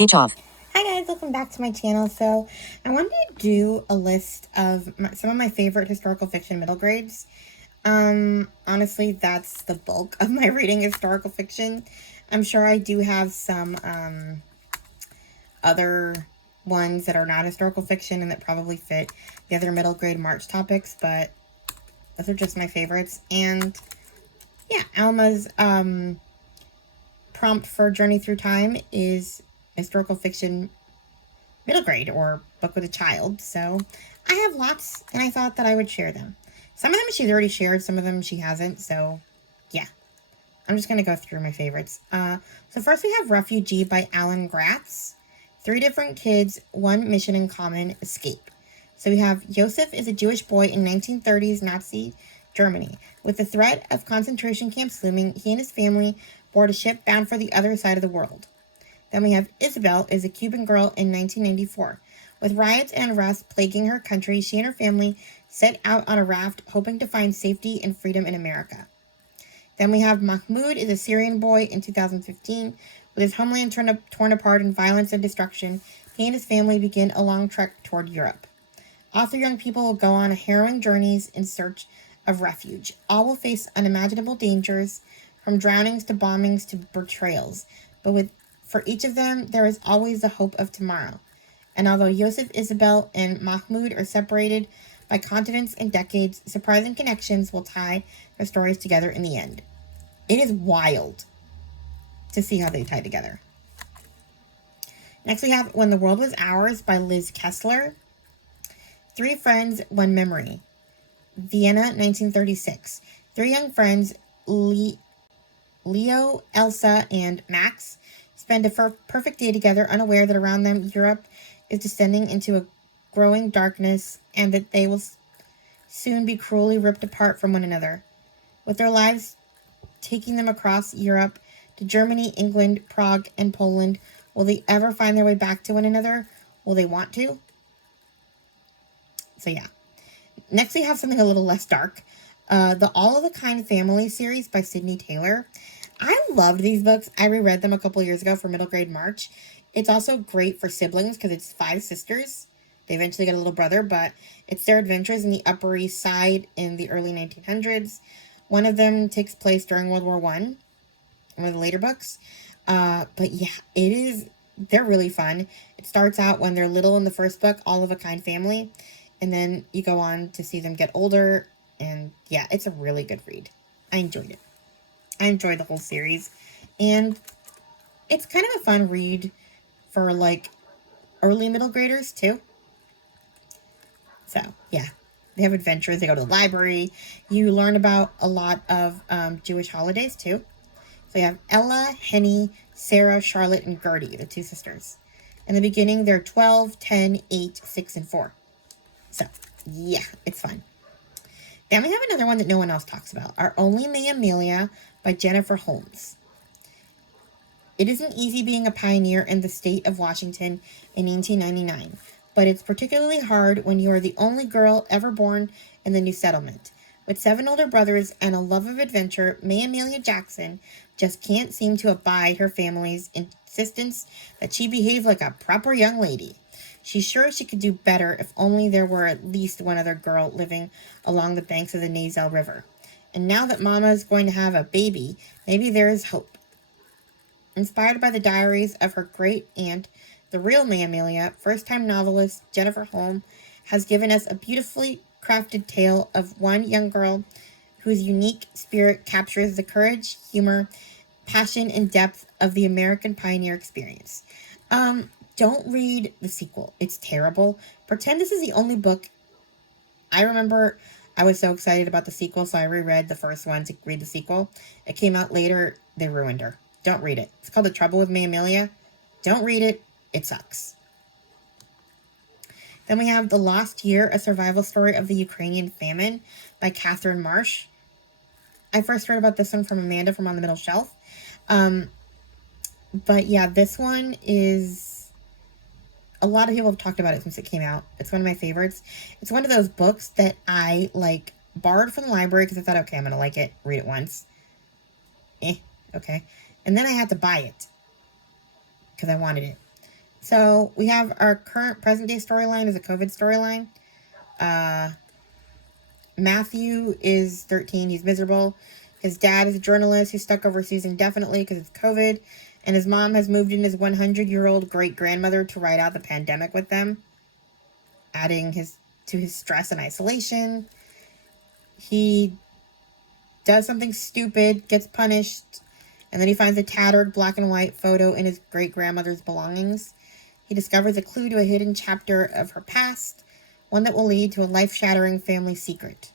Speech off. Hi guys, welcome back to my channel. So I wanted to do a list of some of my favorite historical fiction middle grades. Honestly, that's the bulk of my reading, historical fiction. I'm sure I do have some other ones that are not historical fiction and that probably fit the other middle grade March topics, but those are just my favorites. And yeah, Alma's prompt for Journey Through Time is historical fiction middle grade or book with a child. So I have lots and I thought that I would share them. Some of them she's already shared, some of them she hasn't. So yeah, I'm just going to go through my favorites. So first we have Refugee by Alan Gratz. 3 different kids, 1 mission in common, escape. So we have Joseph is a Jewish boy in 1930s Nazi Germany. With the threat of concentration camps looming, he and his family board a ship bound for the other side of the world. Then we have Isabel is a Cuban girl in 1994. With riots and unrest plaguing her country, she and her family set out on a raft hoping to find safety and freedom in America. Then we have Mahmoud is a Syrian boy in 2015. With his homeland torn apart in violence and destruction, he and his family begin a long trek toward Europe. All 3 young people will go on harrowing journeys in search of refuge. All will face unimaginable dangers, from drownings to bombings to betrayals. But for each of them, there is always the hope of tomorrow. And although Yosef, Isabel, and Mahmoud are separated by continents and decades, surprising connections will tie their stories together in the end. It is wild to see how they tie together. Next we have When the World Was Ours by Liz Kessler. 3 Friends, One Memory. Vienna, 1936. 3 young friends, Leo, Elsa, and Max, spend a perfect day together, unaware that around them Europe is descending into a growing darkness and that they will soon be cruelly ripped apart from one another. With their lives taking them across Europe to Germany, England, Prague, and Poland, will they ever find their way back to one another? Will they want to? So yeah. Next we have something a little less dark. The All of the Kind Family series by Sydney Taylor. I loved these books. I reread them a couple years ago for middle grade March. It's also great for siblings because it's 5 sisters. They eventually get a little brother, but it's their adventures in the Upper East Side in the early 1900s. One of them takes place during World War I, one of the later books. But yeah, they're really fun. It starts out when they're little in the first book, All of a Kind Family, and then you go on to see them get older, and yeah, it's a really good read. I enjoyed it. I enjoyed the whole series, and it's kind of a fun read for like early middle graders too. So yeah, they have adventures. They go to the library. You learn about a lot of Jewish holidays too. So you have Ella, Henny, Sarah, Charlotte, and Gertie, the 2 sisters. In the beginning, they're 12, 10, 8, 6, and 4. So yeah, it's fun. Then we have another one that no one else talks about, Our Only May Amelia by Jennifer Holmes. It isn't easy being a pioneer in the state of Washington in 1899, but it's particularly hard when you are the only girl ever born in the new settlement. With 7 older brothers and a love of adventure, May Amelia Jackson just can't seem to abide her family's insistence that she behave like a proper young lady. She's sure she could do better if only there were at least one other girl living along the banks of the Nazelle River. And now that Mama is going to have a baby, maybe there is hope. Inspired by the diaries of her great aunt, the real May Amelia, first-time novelist Jennifer Holmes has given us a beautifully crafted tale of one young girl whose unique spirit captures the courage, humor, passion, and depth of the American pioneer experience. Don't read the sequel. It's terrible. Pretend this is the only book. I remember I was so excited about the sequel, so I reread the first one to read the sequel. It came out later. They ruined her. Don't read it. It's called The Trouble with May Amelia. Don't read it. It sucks. Then we have The Lost Year, a survival story of the Ukrainian famine by Catherine Marsh. I first heard about this one from Amanda from On the Middle Shelf. But yeah, this one is... A lot of people have talked about it since it came out. It's one of my favorites. It's one of those books that I, borrowed from the library because I thought, okay, I'm going to like it. Read it once. Okay. And then I had to buy it because I wanted it. So we have our current present day storyline is a COVID storyline. Matthew is 13. He's miserable. His dad is a journalist who's stuck overseas indefinitely because it's COVID. And his mom has moved in his 100-year-old great-grandmother to ride out the pandemic with them, adding to his stress and isolation. He does something stupid, gets punished, and then he finds a tattered black and white photo in his great-grandmother's belongings. He discovers a clue to a hidden chapter of her past, one that will lead to a life-shattering family secret.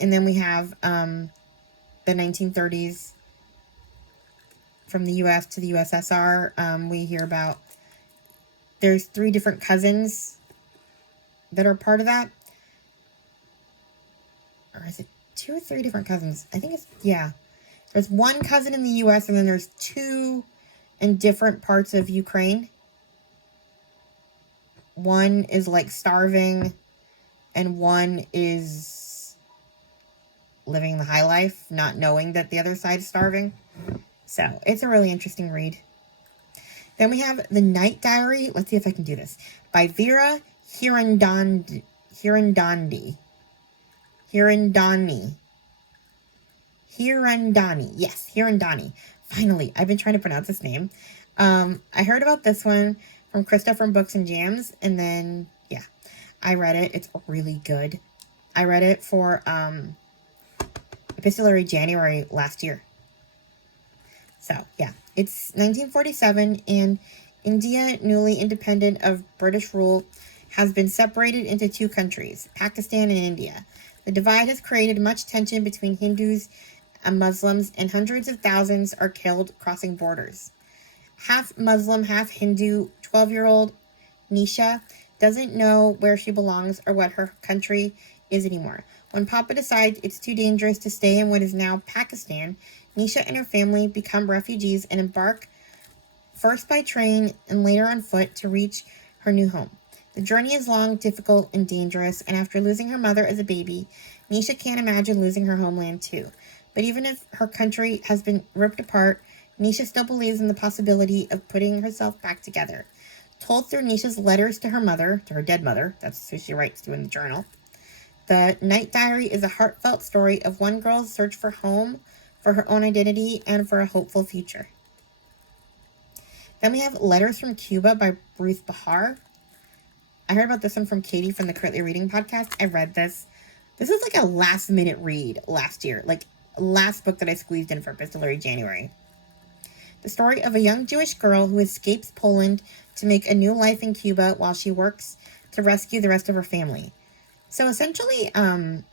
And then we have the 1930s from the U.S. to the USSR. We hear about there's 3 different cousins that are part of that. Or is it 2 or 3 different cousins? I think it's, yeah. There's 1 cousin in the U.S. and then there's 2 in different parts of Ukraine. One is like starving and one is living the high life, not knowing that the other side is starving. So it's a really interesting read. Then we have The Night Diary. Let's see if I can do this. By Vera Hirandani. Yes, Hirandani. Finally, I've been trying to pronounce this name. I heard about this one from Krista from Books and Jams, and then, yeah, I read it. It's really good. I read it for Epistolary January last year. So, yeah, it's 1947, and India, newly independent of British rule, has been separated into 2 countries, Pakistan and India. The divide has created much tension between Hindus and Muslims, and hundreds of thousands are killed crossing borders. Half Muslim, half Hindu, 12-year-old Nisha doesn't know where she belongs or what her country is anymore. When Papa decides it's too dangerous to stay in what is now Pakistan, Nisha and her family become refugees and embark first by train and later on foot to reach her new home. The journey is long, difficult, and dangerous, and after losing her mother as a baby, Nisha can't imagine losing her homeland too. But even if her country has been ripped apart, Nisha still believes in the possibility of putting herself back together. Told through Nisha's letters to her mother, to her dead mother, that's who she writes to in the journal, The Night Diary is a heartfelt story of one girl's search for home, for her own identity, and for a hopeful future. Then we have Letters from Cuba by Ruth Bahar. I heard about this one from Katie from the Currently Reading podcast. I read this. This is like a last-minute read last year, like last book that I squeezed in for Epistolary January. The story of a young Jewish girl who escapes Poland to make a new life in Cuba while she works to rescue the rest of her family. So essentially, her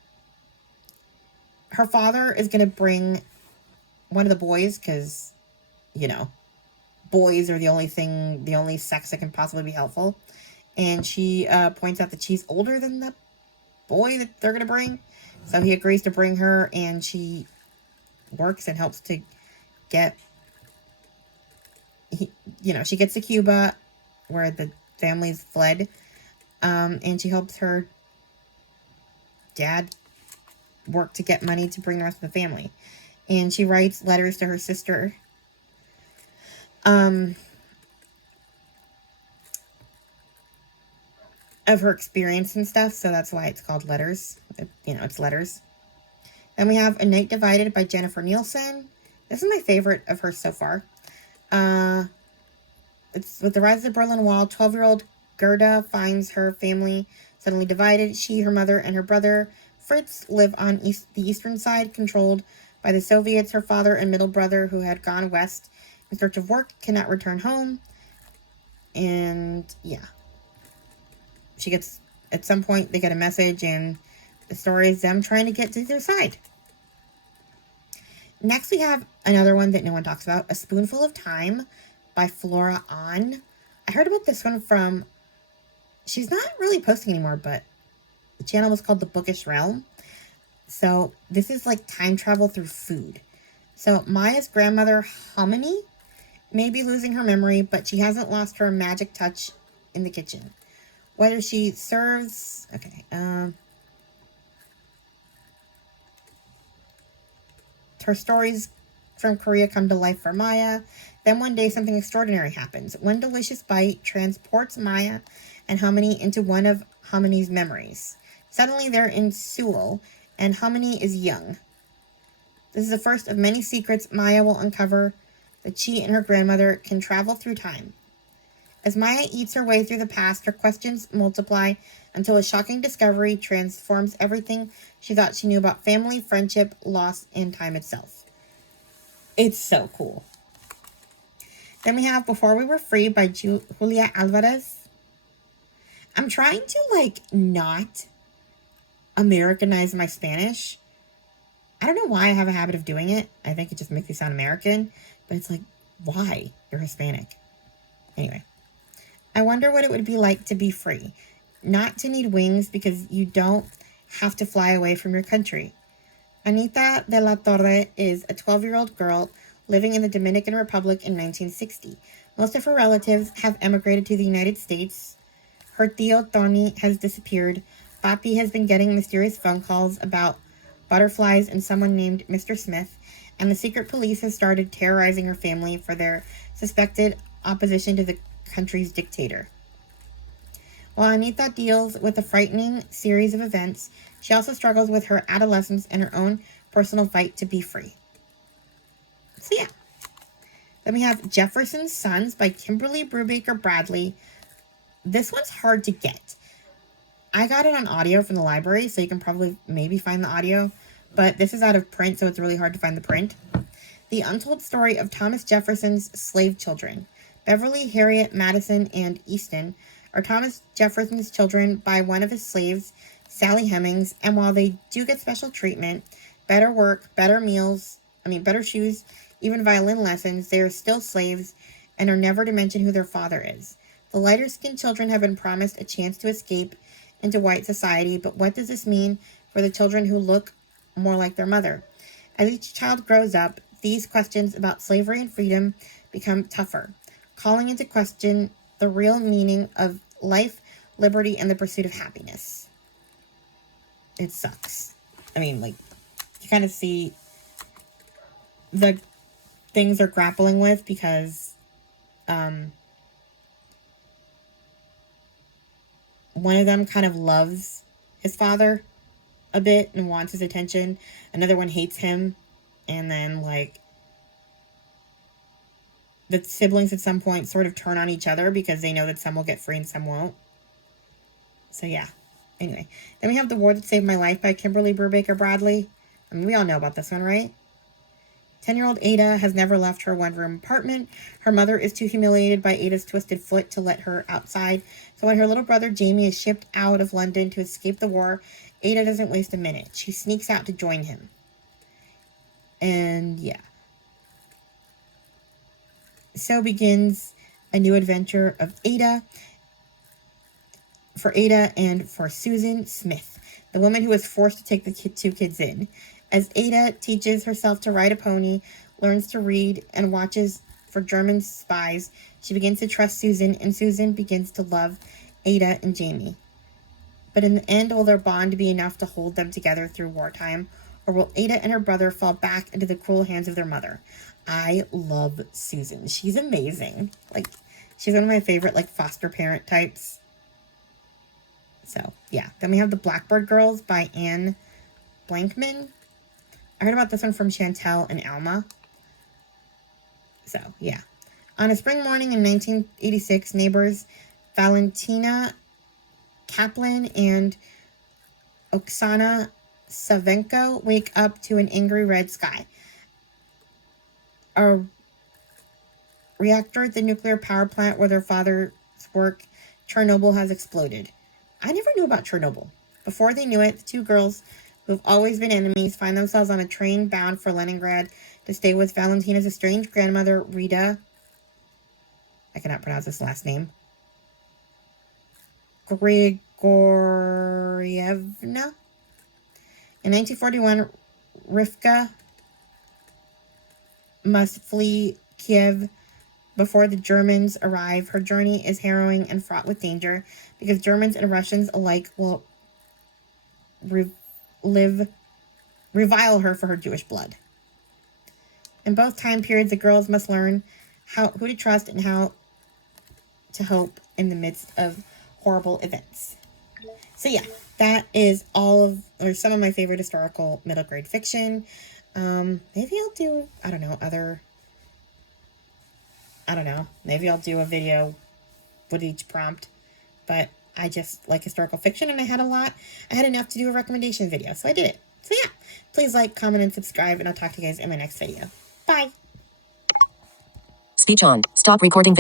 father is going to bring one of the boys, because, you know, boys are the only sex that can possibly be helpful. And she points out that she's older than the boy that they're going to bring. So he agrees to bring her, and she works and helps to get, she gets to Cuba where the family's fled. And she helps her dad work to get money to bring the rest of the family. And she writes letters to her sister. Of her experience and stuff, so that's why it's called Letters. It's letters. Then we have A Night Divided by Jennifer Nielsen. This is my favorite of hers so far. It's with the rise of the Berlin Wall, 12-year-old Gerda finds her family suddenly divided. She, her mother, and her brother Fritz live on the eastern side, controlled by the Soviets. Her father and middle brother, who had gone west in search of work, cannot return home. And, yeah. At some point, they get a message, and the story is them trying to get to their side. Next, we have another one that no one talks about, A Spoonful of Time by Flora On. I heard about this one from, she's not really posting anymore, but the channel was called The Bookish Realm. So this is like time travel through food. So Maya's grandmother, Hominy, may be losing her memory, but she hasn't lost her magic touch in the kitchen. Whether she serves... Okay. Her stories from Korea come to life for Maya. Then one day something extraordinary happens. One delicious bite transports Maya and Harmony into one of Harmony's memories. Suddenly they're in Seoul, and Harmony is young. This is the first of many secrets Maya will uncover that she and her grandmother can travel through time. As Maya eats her way through the past, her questions multiply until a shocking discovery transforms everything she thought she knew about family, friendship, loss, and time itself. It's so cool. Then we have Before We Were Free by Julia Alvarez. I'm trying to, not Americanize my Spanish. I don't know why I have a habit of doing it. I think it just makes me sound American. But it's like, why? You're Hispanic. Anyway. I wonder what it would be like to be free. Not to need wings because you don't have to fly away from your country. Anita de la Torre is a 12-year-old girl living in the Dominican Republic in 1960. Most of her relatives have emigrated to the United States. Her tío Tony has disappeared. Papi has been getting mysterious phone calls about butterflies and someone named Mr. Smith. And the secret police has started terrorizing her family for their suspected opposition to the country's dictator. While Anita deals with a frightening series of events, she also struggles with her adolescence and her own personal fight to be free. So yeah. Then we have Jefferson's Sons by Kimberly Brubaker Bradley. This one's hard to get. I got it on audio from the library, so you can probably maybe find the audio, but this is out of print, so it's really hard to find the print. The untold story of Thomas Jefferson's slave children. Beverly, Harriet, Madison, and Easton are Thomas Jefferson's children by one of his slaves, Sally Hemings, and while they do get special treatment, better work, better shoes, even violin lessons, they are still slaves and are never to mention who their father is. The lighter-skinned children have been promised a chance to escape into white society, but what does this mean for the children who look more like their mother? As each child grows up, these questions about slavery and freedom become tougher, calling into question the real meaning of life, liberty, and the pursuit of happiness. It sucks. I mean, you kind of see the things they're grappling with because one of them kind of loves his father a bit and wants his attention. Another one hates him. And then, the siblings at some point sort of turn on each other because they know that some will get free and some won't. So, yeah. Anyway. Then we have The War That Saved My Life by Kimberly Brubaker Bradley. I mean, we all know about this one, right? 10-year-old Ada has never left her one-room apartment. Her mother is too humiliated by Ada's twisted foot to let her outside. So when her little brother Jamie is shipped out of London to escape the war, Ada doesn't waste a minute. She sneaks out to join him. And yeah. So begins a new adventure of Ada. For Ada and for Susan Smith, the woman who was forced to take the two kids in. As Ada teaches herself to ride a pony, learns to read, and watches for German spies, she begins to trust Susan, and Susan begins to love Ada and Jamie. But in the end, will their bond be enough to hold them together through wartime, or will Ada and her brother fall back into the cruel hands of their mother? I love Susan. She's amazing. She's one of my favorite, foster parent types. So, yeah. Then we have The Blackbird Girls by Anne Blankman. I heard about this one from Chantel and Alma. So, yeah. On a spring morning in 1986, neighbors Valentina Kaplan and Oksana Savenko wake up to an angry red sky. A reactor at the nuclear power plant where their fathers work, Chernobyl, has exploded. I never knew about Chernobyl. Before they knew it, the two girls, who have always been enemies, find themselves on a train bound for Leningrad to stay with Valentina's estranged grandmother, Rita. I cannot pronounce this last name. Grigorievna. In 1941, Rivka must flee Kiev before the Germans arrive. Her journey is harrowing and fraught with danger because Germans and Russians alike will revile her for her Jewish blood. In both time periods, the girls must learn who to trust and how to hope in the midst of horrible events. So yeah, that is some of my favorite historical middle grade fiction. Maybe I'll do, maybe I'll do a video with each prompt, but I just like historical fiction and I had enough to do a recommendation video, so I did it. So yeah, please like, comment, and subscribe, and I'll talk to you guys in my next video. Bye! Speech on. Stop recording.